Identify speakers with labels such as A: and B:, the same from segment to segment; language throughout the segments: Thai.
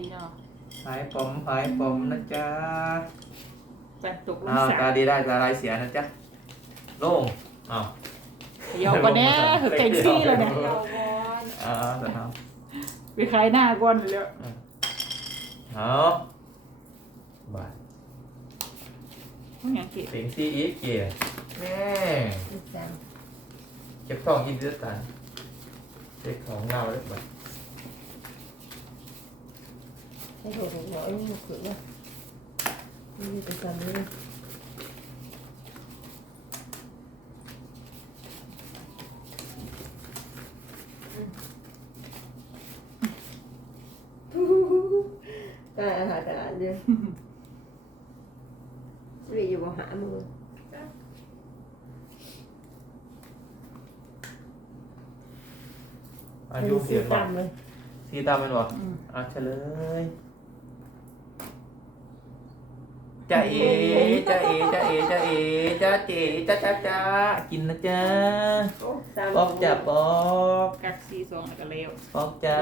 A: ดีเนาะ
B: หายปอมหายปอมนะจ๊ะ
A: จันตกลง
B: อ้าว
A: สา
B: ตามดีได้ตาลายเสียนะจ๊ะโล่งอ้าว
A: เดี๋ยวก็แน่คือเก่งซี่เลยเนี่ย
C: เดี๋ยวบอล
B: อ้าวสะเทา
A: ไปขายหน้าก่อนเลย
B: เอาบาท
A: อย่างเก๋
B: เสียงซีอีกเกียร์แม่
C: สิบสาม
B: เก็บทองกินเดือดตันเด็กของเราเลยบัด
C: ให้ถูกถูกน้อยนี่มันขึ้นนะนี่เป็นสาม นี่ตายอาหารตลาดเลยรีอยู่บ่หามือ
B: อายุเสียงบอก
C: ต่ำเลย
B: ซีตามมันบอก
A: อืม
B: อะเฉลย จ้าเอจ้าเอจ้าเอจ้าเอจ้าเจจ้าจ้าจ้ากินนะจ๊ะ
C: โอ้สาม
B: ปอกจ้าปอก
A: กักซีซองแล้วก็เร็ว
B: ปอกจ้า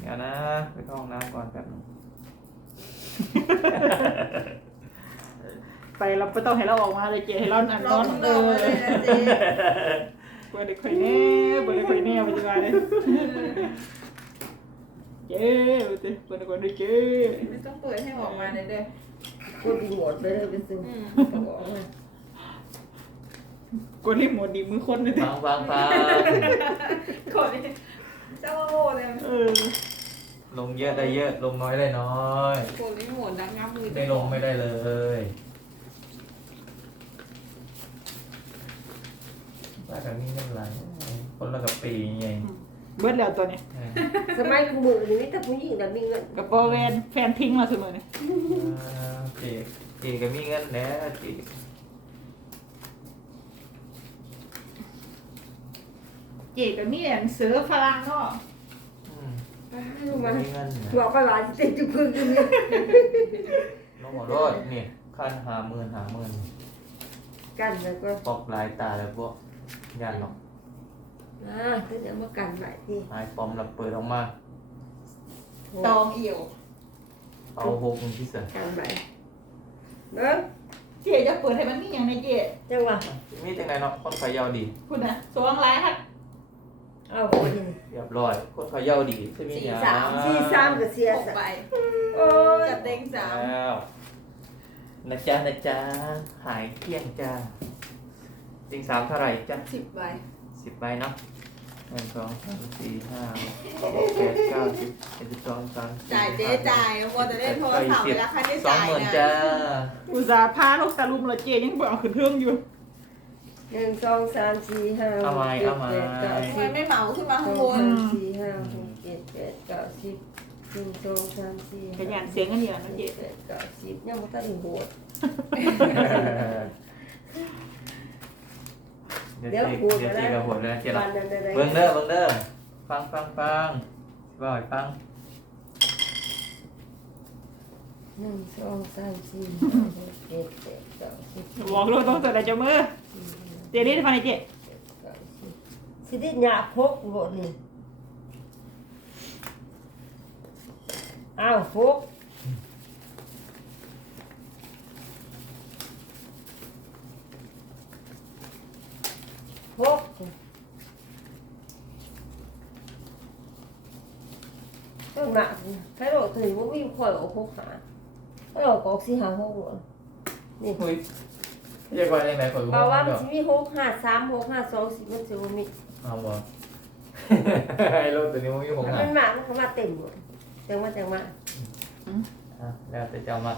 B: เดี๋ยวนะไปเข้าห้องน้ำก่อนแป๊บนึง
A: ไปเราไม่ต้องให้เราออกมาเลยเก๋ให้เราอันนอนเออเปิดได้ค่อยแน่เปิดได้ค่อยแน่ไปจังเลย เจ๊เปิดเปิดได้ค่อยได้เจ๊
D: ไม่ต้องเปิดให้ออกมาเลยเด้อ
C: กูดีหมดเลยไปซื้อ
D: อืม
C: กระบอกเลย
A: กดรีโมทดีมือคนเลย
B: ฟังฟังฟัง
D: กดเลยเจ้าโง่เลย
A: เออ
B: ลงเยอะได้เยอะ ลงน้อยได้น้อย
D: กดรีโมทดังงับมือ
B: ไม่ลงไม่ได้เลยว่าแต่นี่ไม่เป็นไรคนละกับปีไง
A: เบิดแล้วตัวนี้
B: เออ
C: สมัยกูมือนี่ถ้าผู้หญิงแต่มีเงิน
A: กับโปรแวนแฟนทิ้งมาเสมอนี่
B: อ่าเจเจก็มีเงินแล้วเจ
A: เจ๊ก็มีอันเสือฝรั่งเนาะ
B: อืม
C: รู้ไหม
B: มีเงินนะ
C: บอกไปว่าจะเต็มจุกพึ่งกันเนี่ย
B: น้องหัวรอดนี่คันหาหมื่นหาหมื่น
C: กันแล้วก็
B: ปอกลายตาแล้วพวกยานเนาะ
C: อ่าถ้าจะมากันไว้ที่
B: หายปลอมหลับเปิดออกมา
D: ตองเอี่ยว
B: เอาหกที่เสือ
C: กันไว้เนาะ
A: เจ๊จะเปิดให้มันมีอย่างในเจ๊
C: จังหวะ
B: มีจังไหนเนาะคนขายาวดี
A: คุณนะสวงร้ายฮัก
C: เอาหัวดิน
B: เรียบร้อย คนขายาวดีใช่ไหม
D: สี่
B: เนี่ย
D: สาม
C: สี่สามกับเสีย
D: หก
C: สัก
D: ใบ
C: โอ้ย
D: กับเต็งสาม
B: แล้วนะจ๊ะนะจ๊ะหายเกลี้ยงจ้าจริงสามเท่าไหร่จ้ะ
D: สิบใบ
B: สิบใบเนาะหนึ่งสองสามสี่ห้าหกเจ็ดเก้าสิบเอ็ดสิบสองสามสี่
D: จ่ายเจ๊จ่ายมัวแต่เล่นโทรศัพท์เวลาค่าใช้
B: สอง
D: จ่าย
B: หมื่น
D: นะ
B: จ้า
A: อุตส่าห์พาลูกตาลุมและเจ๊ยังบอกขึ้นเครื่องอยู่
C: หนึ่งสองสามสี่ห้าห
B: เอา
C: ก
B: ใหม่
C: เจ็
B: เอา
C: ด
B: ใหม่
C: แปดเก้า
D: ทำ
C: สิ
D: ไม
C: บ
D: ไม่เหมาขึ้นมา
C: ส
D: ข้า
C: องง
D: บน
C: สามสี่ห้าหกเจ็ดแปดเก้าสิบหนึ่งสองสามสี่
A: ขยันเสียงกันเนี่ยนะ
C: เจ็
A: เจ๊
C: ดแปดเก้าสิบยังไม่ตัดอีกหัว
B: เดี๋ยวตีเดี๋ยวตีกับหัวเลยนะเจ๊
C: บ้า
B: เนาะ
C: นนั้นได้
B: เบิ้งเด้อเบิ้งเด้อฟังฟังฟังบ่อยฟัง
C: หนึ่งสองสามสี่ห้าหกเจ็ดแปดเก้าสิบ
A: บอกลูกต้องตัวใดจะมือเจ๊นี่ฟังไอ้เจ๊
C: สิได้หยาพกบ่นี่อ้าวพกพกก็หนักถ้าเราถึงว่าวิ่ งข่อยออกพกหาถ้าเราก็ออกสี่หาหกหมดนี่
B: คุยเรียกว่าอะไรไหนข่อยรู้
C: เพราะว่า
B: ว่า
C: มันสิมีหกห้าสามหกห้าสองสิมันจะบ่มี
B: เอาบ่ไอ้รถตัวนี้มันมีหกหา
C: มันมามันก็มาเต็มหมดจังว่าจังว่า
B: อะแล้วแต่จะเอามา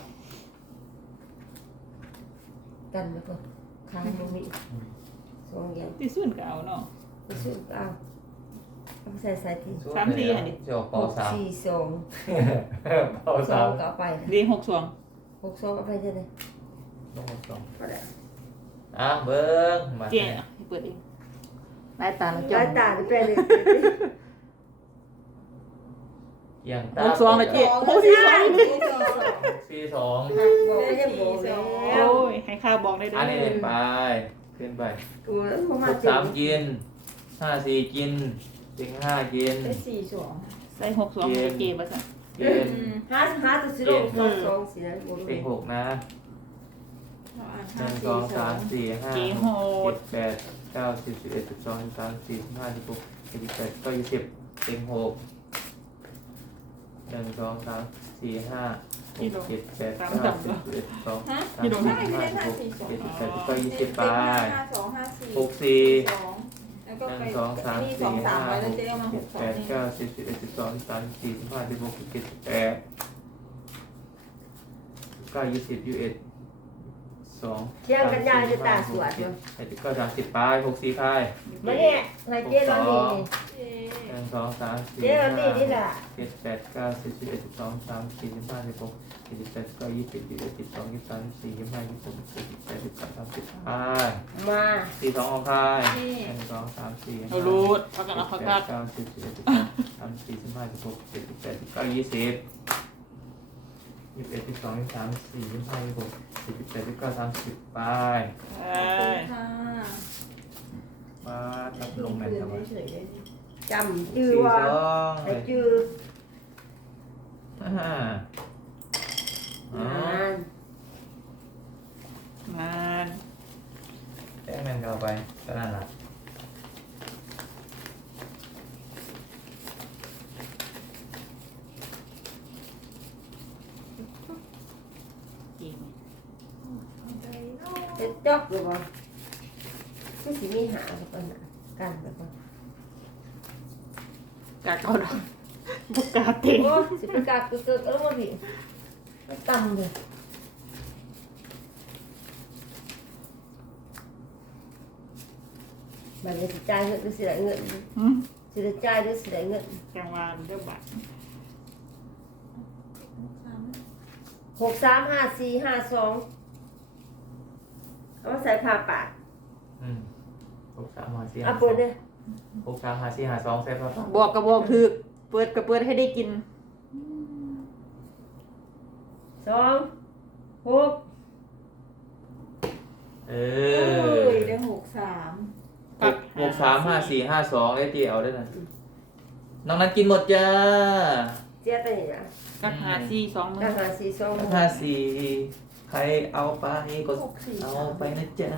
C: กันแล้วก็ขายมันมีสองอย่าง
A: ที่สุดก็เอาเนาะ
C: ไปซื้อเอา เอาไปใส่ใส่ที่
A: สามสี่อันนี้
B: จะเอา
C: ห
B: เป่ากสาม
C: สี่สอง
B: เป่า
C: สอ
B: สางม
C: ก็เอาไปนะ
A: ดีหกสวง
C: หกสองเอาไปจะได้
B: ต้องหกสอง
C: ก็ได้
B: อะเบิ้งมา
A: เจ๊อะให้เปิดเองลายตาแล้วจ้
C: ร้อยตาจะเป็นเลย
B: เกี่ยง
A: ห
B: ตาก
A: สวงแล้วเจ๊
D: โอ้
A: โอ้
D: ย
A: ที่
D: สี่
A: สอง
D: สอง
B: สี่สอง
C: บอกไม่ได้บอกแล้ว
A: โอ้ยให้ข้าวบอกได้ด้ว
B: อัน
A: ย
B: นี้ไปขึ้นไป
C: กูนั้นบ่
B: ห
C: มากเต็
B: สามมกินห้าสี่กิน เต็งห้าเย็น
D: ได้สี่สอง
A: ใส่หกสองเลยเกมาซะ
B: เย็น
C: หาหาตัวสิโลกสองสองสี่นะบ่รู้
B: เต็งหกนะ
D: เราอ่าน
B: ห
D: ห้า
B: นึ่ง
D: สี่
B: สอง
D: สอ
B: สาม
D: ง
B: สี่ห้า
A: เก
B: ห
A: โห
B: ก
A: ด
B: เจ็ดแปดเก้าสิบสิบเอ็ดสิบสองสิบสามสิบสี่สิบห้าสิบหกสิบเจ็ดก็ยี่สิบเต็งหกหนึ่งสองสามสี่ห้าหกเจ็ดแปดเก้าสิบสิบเอ็ดสิบสอง
D: ฮะ
B: สามสิบ
D: ใช่
B: สี่
D: ไม่
B: ห้า
D: ได้
B: สิบ
D: ห้า
B: หก
D: สี่สอง
B: เจ็ดสิบแปดก็ยี่สิบไป
D: ห้าสองห้าสี่
B: หกสี่
D: สองแล้ว ก็
B: ห
D: ไป
B: นึ่งสองสาม
D: นี่ส
B: สี่
D: องสา
B: ห้าม
D: ไว้
B: ห
D: แล้ว
B: ก
D: เจ๊เอามาห
B: เจ็
D: ก
B: ด
D: สอ
B: แป
D: ง
B: ด
D: นี่
B: เก้าสิบสิบเอ็ดสิบสองสิบสามสิบสี่สิบห้าสิบหกสิบเจ็ดสิบแปดเก้ายี่สิบยี่สิบเอ็ดสอง
C: เที่ยงกันยายจะตาสวดอยู่
B: แปดสิบเก้าสามสิบปลายหกสี่พาย
C: มาเนี่ยให้เจ๊เรานี่
D: เจ๊
B: หนึ่ง สองสามสี่
C: เจ๊เรา
B: ห้า
C: นี่นี่แหละ
B: เจ็ดแปดเก้าสิบสิบเอ็ดสิบสองสิบสามสิบสี่สิบห้าสิบหกสิบเจ็ดสิบแปดสิบเก้ายี่สิบยี่สิบเอ็ดสิบสองยี่สิบสามยี่สิบสี่ยี่สิบห้ายี่สิบหกยี่สิบเจ็ดสิบแปดสิบเก้าสามสิบพาย
C: มา
B: สี่สองเอาพาย
D: นี่
B: หนึ่งสองสามสี่ห้า
A: เอารูดพักกันเอาพัก
B: แป
A: กั
B: ด
A: ด
B: เก้าสิบสิบเอ็ดสิบสองสามสี่สิบห้าสิบหกสิบเจ็ดสิบแปดสิบเก้ายี่สิบยี่สิบเอ็ดยี่สิบสองยี่สิบสามยี่สิบสี่ยี่สิบห้ายี่สิบหกสิบเจ็ดสิบแปดสิบเก้าสามสิบไป
A: เอ
D: ขอบคุ
A: อ
D: ณค่ะ
B: มาตัดลงแมน
D: คื
B: ทำไม
D: นเฉยๆเลย
C: จำจือ
B: สี่
C: ว่า
B: สอง
C: ให้จือ
B: อ่าอ๋อ นา
C: น
A: นาน
B: แจ้งแมนกันเอาไปก็นั่นแหละ
A: เก่ง
C: จะจอกหรือเปล่าคือสิมีหาหรือเปล่านะกันหรือเปล่า กา
A: เกาดอกบุกกาเต็ง
C: โอ้สิไปกากเกิดๆก็แล้วมาพี่ไปตำเลยมันจะสิจ่ายเงินหรือสิได้เงิน
A: หืม
C: สิได้จ่ายหรือสิได้เงิน
A: จังหวะเรื่องบัตร
C: หกสามห้าสี่ห้าสองเอามาใส่ผ้าปาก
B: อืมหกสามหาสี่
C: เอา
B: หาส
C: เปิ
B: อ
C: ด
B: ง
C: เลย
B: หกสามหาสี่หาสองเซฟครับ
A: บอกกับบอกถือเปิดกับเปิดให้ได้กิน
C: สองหก
B: เอ
D: เอ
B: อ
D: อได้หกสาม
B: หกหกสามห้าสี่ห้าสองได้ตีเอาได้นะน้องนัทกินหมดจ้า
C: เจ๊ตัวนี้นะ
A: กักหาซี่สองมือ
C: อาหารสี่สอง
B: ห้าสี่ ใครเอาไปก็
D: หกสี่
B: เอา
D: สาม
B: ไปนะจ๊ะ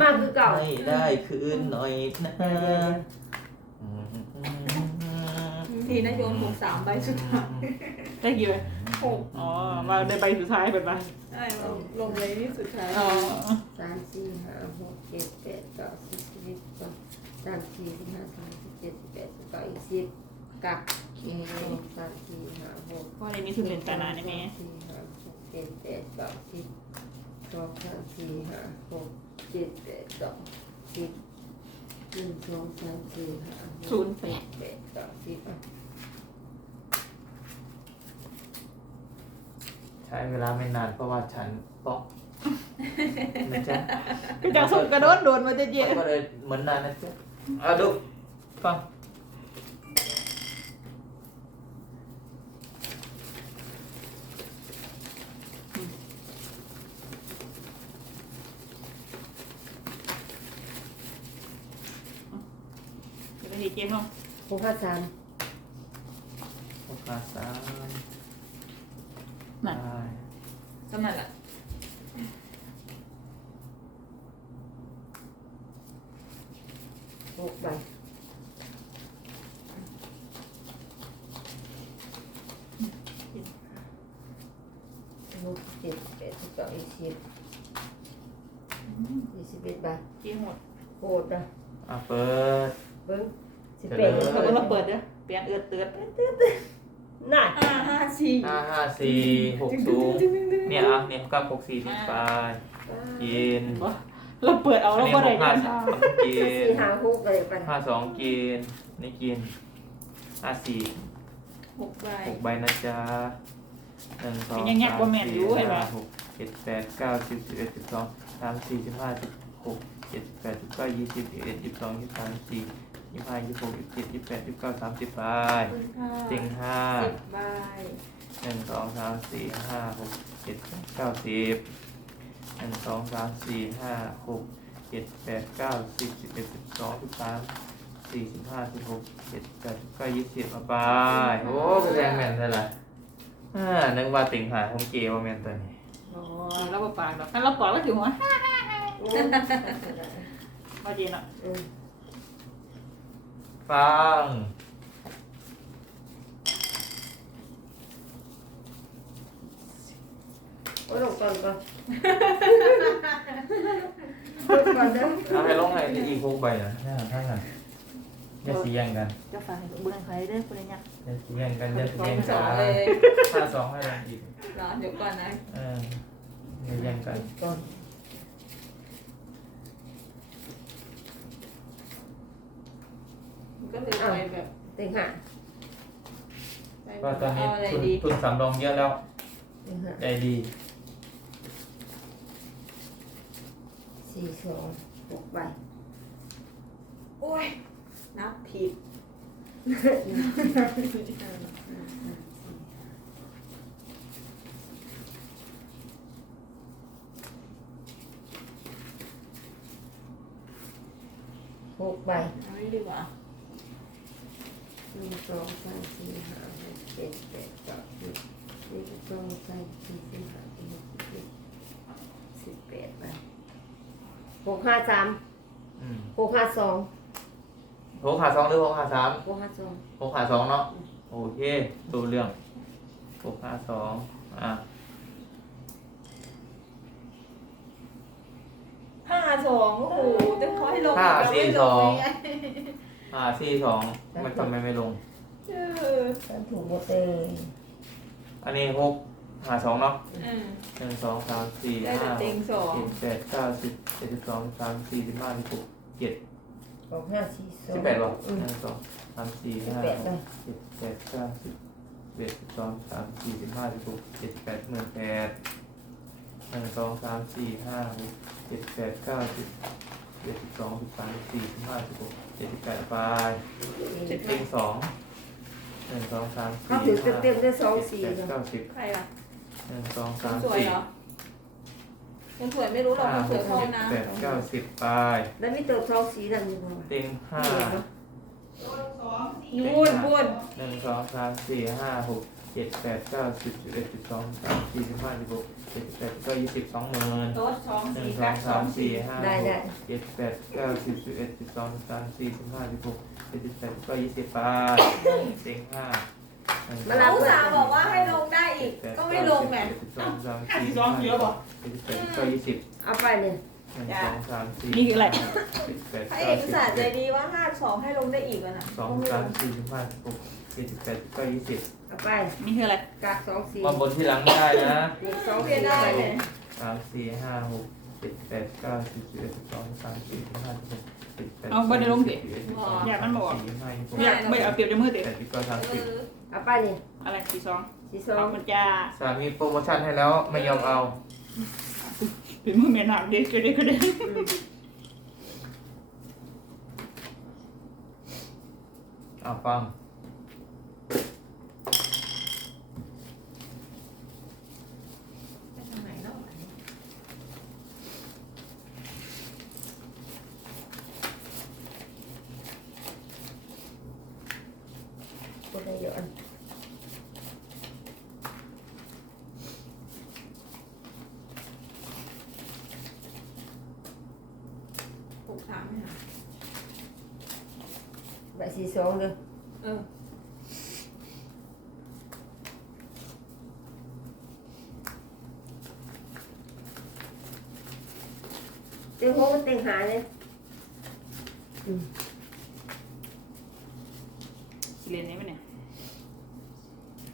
C: มาคือเก่า
B: ไม่ได้คืนหน่อยนะ
D: ทีนะโยนหกสามใบสุดท้าย
A: ได้กี่ใบ
D: หก
A: อ๋อ มาได้ใบสุดท้ายเป็นใบ
D: ใช่ลงลงเลยนี่สุดท้าย
A: อ๋อ
C: สามสี่ห้าหกเจ็ดแปดเก้าสิบสิบเอ็ดสิบสองสามสี่สิบห้าสามสิบเจ็ดสิบแปดสิบเก้าอีกสิบกับ
A: โอเค
C: หนึ่งสองสามสี่ห้าหก
A: เพราะในนี้คือเป็นตานาได้ไหม
C: สี่ห้าหก เจ็ดแปดเก้าสิบสองสามสี่ห้าหกเจ็ดแปดเก้าสิบหนึ่งสองสามสี่ห้า
A: ศูนย์แปด
C: แปดเก้าสิบอะ
B: ใช้เวลาไม่นานเพราะว่าฉันป๊อกนะจ๊ะ
A: ก็จะส่งกระโดดโดนมาจะเยอะ
B: ก็เลยเหมือนนานนะจ๊ะอะดูฟัง
A: จะไปทีเกมห้อง
C: หกห้าสาม
B: โอกาสสาม
A: นั่น
B: ได้
D: สมัยละ
C: หกใบหกเจ็ดแปดสิบเก้ายี่สิบยี่สิบเอ็ดใบ
A: เกมหมด
C: โหดอะ
B: อะเปิด
C: เบิ้ง สิบ
B: เฉ
C: แป
B: ล
C: ด
B: ย
A: เขาก็มาเปิดเด้อเปลี่ยนเอือดเตือน
C: น่ะ
D: ห้าห้าสี่
B: ห้าห้าสี่หกสูงเนี่ยอะเนี่ยเก้าหกสี่ที่ปลายกิน
A: เราเปิดเอา
B: อัน
A: แล้ว
B: นี้
A: ก็
B: ห
A: ได้
B: ก
A: กั
B: ห้านสามกิ
C: สี่
B: น
C: ห้าหกเลยไป
B: ห้าสองกินนี่กินห้าสี่
D: หกใบ
B: หกใบนะจ๊ะหนึ่งสอง
A: เป็นยังไง
B: สาม
A: ว่าแม่นอยู่
B: สี่
A: เห็นปะ
B: ห้าหกเจ็ดแปดเก้าสิบสิบเอ็ดสิบสองสามสี่สิบห้าสิบหกเจ็ดสิบแปดสิบเก้ายี่สิบยี่สิบเอ็ดยี่สิบสองยี่สิบสามยี่สิบสี่ ยี่สิบห้ายี่สิบหกยี่สิบเจ็ดยี่สิบแปดยี่สิบเก้าสามสิบไป
D: คุณค่ะ
B: เต็งห้า
D: สิบใบ
B: หนึ่งสองสามสี่ห้าหกเจ็ดแปดเก้าสิบหนึ่งสองสามสี่ห้าหกเจ็ดแปดเก้าสิบสิบเอ็ดสิบสองสิบสามสสี่สิบห้าสิบหกเจ็ดแปดเก้ายี่สิบมาไปโอ้ก็แดงแมนใช่ละอ่านึกว่าติ่งหาของเกว่าแมนตัวนี้
A: โอ้ยเราบ่ปากดอกถ้าเราปากแล้วถึงหัว
C: โอ้
A: มาเจนอะ
C: อืม
B: ฟัง
C: โอ้ยลงก่อนก่อนลงก่อนเด้อ
B: เอาให้ลงให้อีกหกใบนะนี่ข้างนั้นอย่าสีแย่งกัน
A: จะฝากให้เบิ่งใครได้คนเนี้ย
B: อย่าสีแย่งกันอย่าสี
D: สอ
B: แย่
D: ง
B: ง
D: ส
B: กั
D: อง
B: น
D: เลย
B: ห้าสองให้ลงอีก
D: เหรอเดี๋ยวก่อนนะ
B: เอออย่าแย่งกัน
C: ก่อน
D: มัน ก็เลยไปแบบ
C: เต็งหา
D: ไป
B: ว่าตอนนี้
D: เอาอะไร
B: ทุน
D: ดี
B: ทุนสำรองเยอะแล้ว
C: เต็งหา
B: ใจดี
C: สี่สองหกใบ
D: โอ้ยนับผิด
C: หกใบ
D: เอาไม่ดีกว่า
C: หนึ่งสองสามสี่ห้าหกเจ็ดแปดเก้าสิบหนึ่งสองสามสี่ห้าหกเจ็ดสิบแปดใบหกห้าสาม
B: อืม
C: หกห้าสอง
B: หกหาสองหรือหกหาสาม
C: หกห้าสอง
B: หกหาสองเนาะโอเคดูเรื่องหกหาสองอะ
D: ห้าสองโอ้โหจะขอให้ลง
B: ห้า
D: อีกแล้ว
B: สี่
D: ไม่
B: ส
D: ล
B: อง
D: ไง
B: ห้าสี่สองมันทำไมไม่ลง
D: เออ
C: ฉันถูกหมดเลย
B: อันนี้หกหาสองเนาะ
D: เออ
B: หนึ่งสองสามสี่
D: ได้แต่
B: ห้า
D: เต็งสอง
B: เจ็ดแปดเก้าสิบเจ็ดสิบสองสามสี่สิบห้าสิบหกเจ็ด
C: หกห้าสี่สอง
B: สิบแปดหรอ
C: อืม
B: หนึ่งสองสามสี่
C: สิบ
B: ห้า
C: แปด
B: ห
C: เลย
B: กเจ็ดแปดเก้าสิบเจ็ดสิบสองสามสี่สิบห้าสิบหกเจ็ดแปดหมื่นแปดหนึ่งสองสามสี่ห้าหกเจ็ดแปดเก้าสิบ เจ็ดสิบสองสิบสามสิบสี่สิบห้าสิบหกเจ็ดสิบแปดไปเจ็ดเต็งสองหนึ่งสองสามสี่
C: เขาถือ
B: ห้า
C: เต็มๆได้สองสี่
B: เจ็ด
C: เลย
B: แปดเก้าสิบ
D: ใครอะ
B: หนึ่งสอง
D: ค
B: สานม
D: สวย
B: สี่
D: เหรอคนสวยไม่รู้หรอก
B: ห้า
D: คน
B: ห
D: สวย
B: ก
D: เข้า
B: เจ็ด
D: นะ
B: แปดเก้าสิบไป
C: แล้วมีตัวทองสีนั่นอยู่บ่
B: เต็งห้า
D: นู่นพูน
B: หนึ่งสองสามสี่ห้าหก เจ็ดแปดเก้าสิบสิบเอ็ดสิบสองสามสี่สิบห้าสิบหกเจ็ดแปดเก้ายี่สิบสองหมื่น
D: โต๊ะสอง
B: หนึ่
D: สี่
B: งสอ
D: กั
B: ง
D: กส
B: สา
D: อ
B: ม
D: งสี่
B: สี่ห้าหกเจ็ดแปดเก้าสิบสิบเอ็ดสิบสองสิบสามสี่สิบห้าสิบหกเจ็ดสิบแปดเก้ายี่สิบไปเต็งห้าหนึ่งสอง
D: เราอุตส่าห์บอกว่าให้ลงได้อีก ก็ไม่ลงแหม
B: สิบสองสาม
A: ห้า
B: สี่
A: สิบสองเยอะป่ะ
B: เจ็ดสิบแปดเก้ายี่สิบ
C: เอาไปเลย
B: หนึ่งสองสามสี่
A: นี่คืออะไร
B: เจ็ดแปด
D: พระ
B: เก้า
D: เอกอุ
B: สิ
D: ต
B: บ
D: ส่าห์ใจดีว่าห้าสองให้ลงได้อีกแล้วนะ
B: สองสามสี่สิบห้าสิบหกเจ็ดสิบแปดเก้ายี่สิบ
C: เอาไป
A: นี่คืออะไร
C: กากสองสี่
B: มาบนที่หลังไม่ได้นะ
C: อีกสอง
D: เรีย
C: สี่
D: นได้
C: ไป
D: เลย
B: สามสี่ห้าหกเจ็ดแปดเก้าสิบสิบเอ็ดสิบสองสิบสามสิบสี่สิบห้าสิบหกสิบแปด
A: เอาบ่ได้ลงสิ
B: สิบเอ็ดสิบสอง
A: อยากมันบอก
B: สี่สิบห้าสิบหก
A: ไม่อยากไม่เอาเปรียบในมือเต๋
B: แปดสิบเก้าสาม
D: เอ
B: สิบ
D: อ
C: เอาไปเลย
A: อะไรสี่สอง
C: สี่ส
A: ข
C: อ
A: องบคุณจ้า
B: สามีโปรโมชั่นให้แล้วไม่ยอมเอา
A: เป็นมือเมียหนักเด็กเด็กเด็ก
C: อืม
B: เอาฟัง
D: ไปทางไหนเนาะ
C: คนละเยอะอัน
D: หกสามไม่หา
C: ใบสี่สองเลย
D: เออ
C: เต็งหกเต็งหาเลยอืม
A: สิเรียนนี้ไหมเนี่ย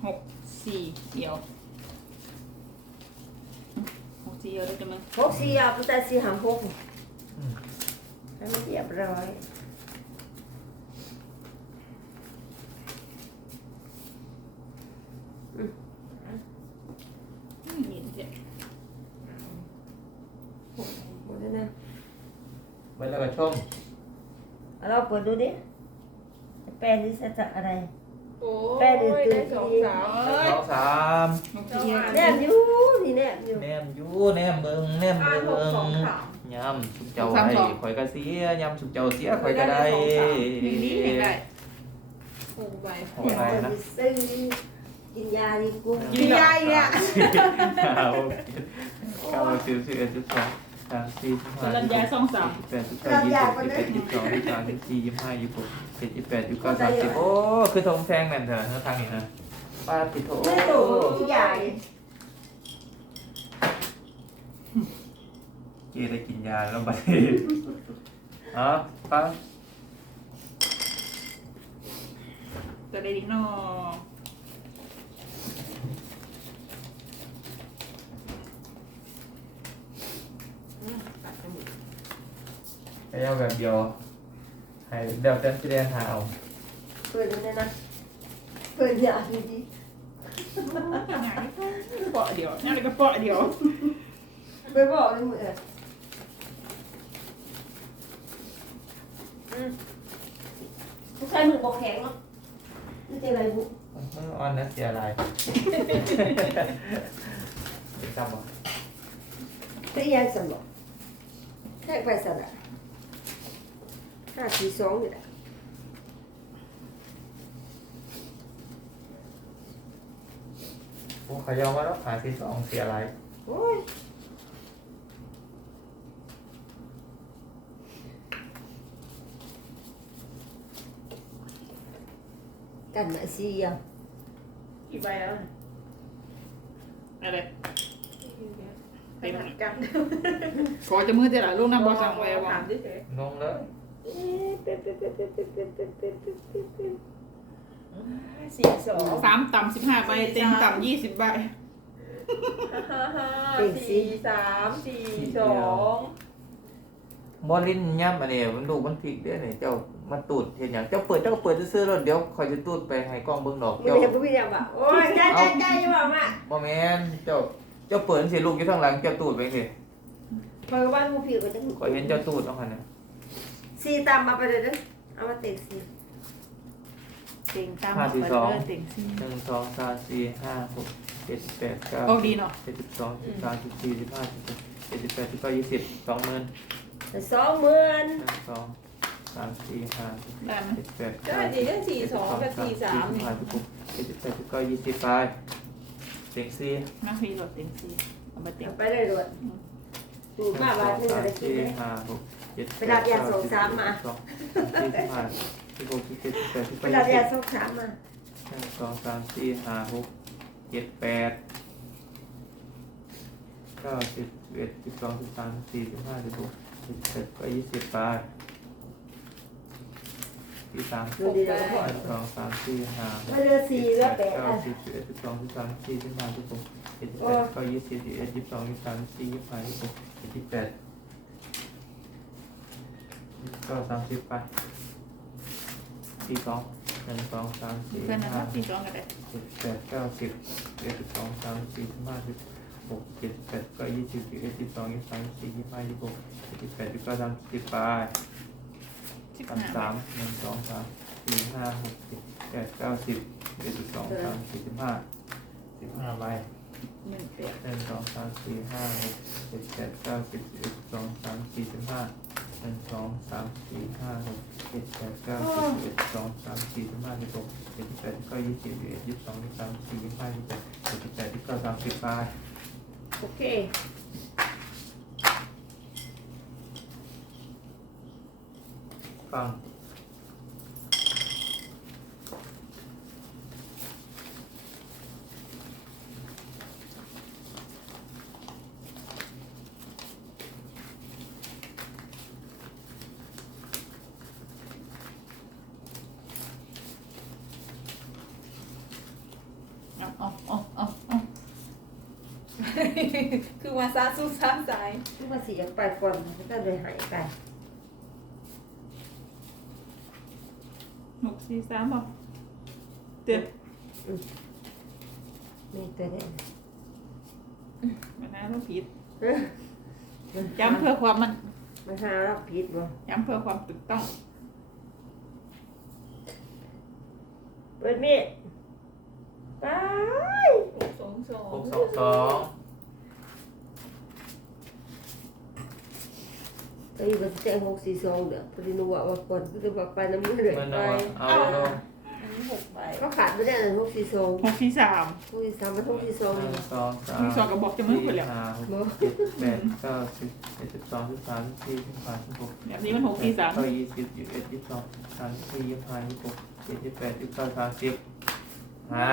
A: หกสี่เดียวหกสี่เดียวได้จังมั้ย
C: หกสี่เอาไปแต่สี่หางหกให้มันเรียบร้อย
A: นี่เจ็ด
C: หมดแล้วนะ
B: ไว้แล้วก็ชม
C: เอาเราเปิดดูดิแปลนี่จะอะไร
D: โอ้
C: แปดหรือ
D: ย
C: ตื่น
D: ได้สอง
C: ดี
D: สาม
B: หนึ่งสองสาม
A: หกสี่เดียว
C: แนมอยู่นี่แนมอยู่
B: แนมอยู่แนมเบิงแนม
D: อ่า
B: เบิ
D: นหกสอง
B: ง
D: สาม
B: ยยำสุกเจ้าได้ข่อยก็เสียยำสุกเจ้าเสียข่อยก็ได้
A: นี่นี่เห็นได้
D: หกใบ
B: โอ้
C: เดี๋ยวย
B: อะไร
C: ไป
B: นะ
C: ซื้อกินยาดีกู
A: กินยาอีกแล้ว
B: เก้าเก้าสิบสิบเอ็ดสิบสอง สามสี่สิบห้า
A: สลัญญาสองสาม
B: สิบแปดสิบเก้ายี่สิบยี่สิบเอ็ดยี่สิบสองยี่สิบสามยี่สิบสี่ยี่สิบห้ายี่สิบหกเจ็ดยี่สิบแปดยี่สิบเก้าสามสิบโอ้ คือทงแพงแม่นเถอะทางนี้นะป้าติดโถ
C: ไม่ถูกทุกอย่าง
B: เจได้กินยาแล้วไปอ๋อป้า
A: จะได้ดีเนาะ
D: ตัดจมูก
B: ไปเอาแบบเดียวให้เดี๋ยวเต้นจะเรียนหาเอา
C: เปิดเลยนะเปิดยาดี
A: เปาะเดียวนั่นเลยก็เปาะเดียว
C: ๆไปบอกเลยมึงเอออืมผู้ชายมือบอกแข็งเนาะนี่จะอะไรบุ
B: มืออ่อนนะเสียอะไรจำบ่
C: ก็ยังสมองแค่ไปสนะ ห้าสี่สองอยู่แหละ
B: ผมขยอมว่าแล้วหาที่สองเสียอะไร
C: โอ้ยกันมาสี่ยัง
D: กี่ใบแล้วเนี่ย
A: อะไร
D: ไปหนักกัน
A: ขอจะมือเท่าไหร่ลูกน้ำบอสั่งไว้ว่า
D: ถามเฉย
B: งงเลย
D: ๆ สี่สอง
A: สามต่ำสิบห้าใบเต็งต่ำยี่สิบใบ
D: ห้าห้าสี่สามสี่สอง
B: บอลลินย่ำอันนี้มันดูมันพลิกเด้อเนี่ยเจ้ามันตูดเห็นอย่างเจ้าเปิดเจ้าก็เปิดซื้อๆแล้วเดี๋ยวคอยจะตูดไปให้กล้องเบิ้งดอกเจ้า
C: เห็นผู้พิจารณาโอ้ยใจใจใจจะบอกมา
B: บ่แม่นเจ้าเจ้าเปิดสิลูกอยู่ข้างหลังเจ้าตูดไปสิ
C: เปิดบ้านผู้ผิวก็จะ
B: คอยเห็นเจ้าตูดเอาหั่นน่ะ
C: ซีตามมาไปเลยเด้อเอามาเตะซี
A: เต็งต่ำไปเลยเต็งสี่
B: หนึ่งสองสามสี่ห้าหกเจ็ดแปดเก้า
A: โอ้ดีเนาะ
B: เจ็ดสิบสองสิบสามสิบสี่สิบห้าสิบหกเจ็ดสิบแปดสิบเก้ายี่สิบสองหมื่น
C: สองหมื่น
B: หนึ่งสองสามสี่ห้าหก
A: ได้ไหม
B: เจ็ดแปด
D: ก็ดีเรื่องสี่สองกับสี่สาม
B: สิบ
D: นี่
B: ห้าสิบหกเจ็ดสิบแปดสิบเก้ายี่สิบไปเสียงซี
A: นักพีโหลดเต็งสี่เอามาเต็ง
C: ไปเลยด่วนดูมาบาทหนึ่งอะไรกิน
B: สี่
C: เลย
B: ห้าหกเจ็ด
C: ไปรับยาส่งสามมา
B: สองสี่สิบห้าสิบหกสิบเจ็ดสิบแปดสิบเก้าสิบ
C: ส่งสามมา
B: หนึ่งสองสามสี่ห้าหกเจ็ดแปดเก้าสิบเอ็ดสิบสองสิบสามสิบสี่สิบห้าสิบหกสิบเจ็ดก็ยี่สิบไปที่สาม
C: ดูดีแล้วก็
B: หนึ่งสองสามสี่ห้าหก
C: เลือสี่เลือแปด
B: เก้าสิบสิบเอ็ดสิบสองสิบสามสี่สิบห้าสิบหกสิบเจ็ดสิบแปดก็ยี่สิบสิบเอ็ดสิบสองสิบสามสี่ยี่สิบห้าสิบหกสิบแปด ก็สามสิบไปสี่สองหนึ่งสองสามสี่
A: เพื่อนนะ
B: ห้า
A: สี่สองกันได้
B: เจ็ดแปดเก้าสิบเอ็ดสิบสองสามสี่สิบห้าสิบหกเจ็ดแปดก็ยี่สิบสิบเอ็ดสิบสองยี่สิบสามยี่สิบสี่ยี่สิบห้ายี่สิบหกยี่สิบแปดยี่สิบเก้าสามสิบไป
A: สิบ
B: สาม
A: ห้า
B: สามหนึ่งสองสามสี่ห้าหกเจ็ดแปดเก้าสิบเอ็ดสิบสองสามสี่สิบห้าสิบห้าใบ
A: หนึ่งแปด
B: หนึ่งสองสามสี่ห้าหกเจ็ดแปดเก้าสิบสิบเอ็ดสิบสองสามสี่สิบห้า หนึ่งสองสามสี่ห้าหกเจ็ดแปดเก้าสิบเอ็ดสองสามสี่สิบห้าสิบหกเจ็ดสิบแปดสิบเก้ายี่สิบยี่สิบเอ็ดยี่สิบสองยี่สิบสามยี่สิบสี่ยี่สิบห้ายี่สิบหกเจ็ดสิบแปดยี่สิบเก้าสามสิบไป
C: โอเค
B: ฟัง
A: เอาเอาเอาเอาเอา
D: คือมาซาสู้ซาสาย
C: ทุกภาษียังไปก่อนก็เลยหายไป
A: หกสี่สามเอาเตือน
C: นี่ตัวนี้
A: มาหน้าเราผิด
C: เอ้ย
A: ย้ำเพื่อความมัน
C: มาหาเราผิดบ่
A: ย้ำเพื่อความถูกต้อง
C: เปิดมีดไป
D: หกสองสอง
B: หกสองสอง
C: ไอ้บัตรแจ้งหกสี่สองเดี๋ยวพอดีนึกว่าว่าก่อนก็จะบอกไปน้ำมันเหลือ
B: มัน
C: ไป
B: เอาเอาลง
D: อันนี้หกใบ
C: ก็ขาดไม่ได้เลยหกสี่สอง
A: หกที่สาม
C: หกสี่สามมันหกสี่สอง
B: ห
C: นี่
B: นึ่งสองสาม
A: มีสองกระบอกจะมือไปแล้ว
B: ห้าหกเจ็ดแปดเก้าสิบเอ็ดสิบสองสิบสามสิบสี่สิบห้าสิบหก
A: แบบนี้มันหกที่สาม
B: เก้ายี่สิบยี่สิบเอ็ดยี่สิบสองสามสิบสี่ยี่สิบห้ายี่สิบหกเจ็ดยี่สิบแปดยี่สิบเก้าสามสิบอ่า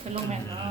A: เป็นลงแม่นเอา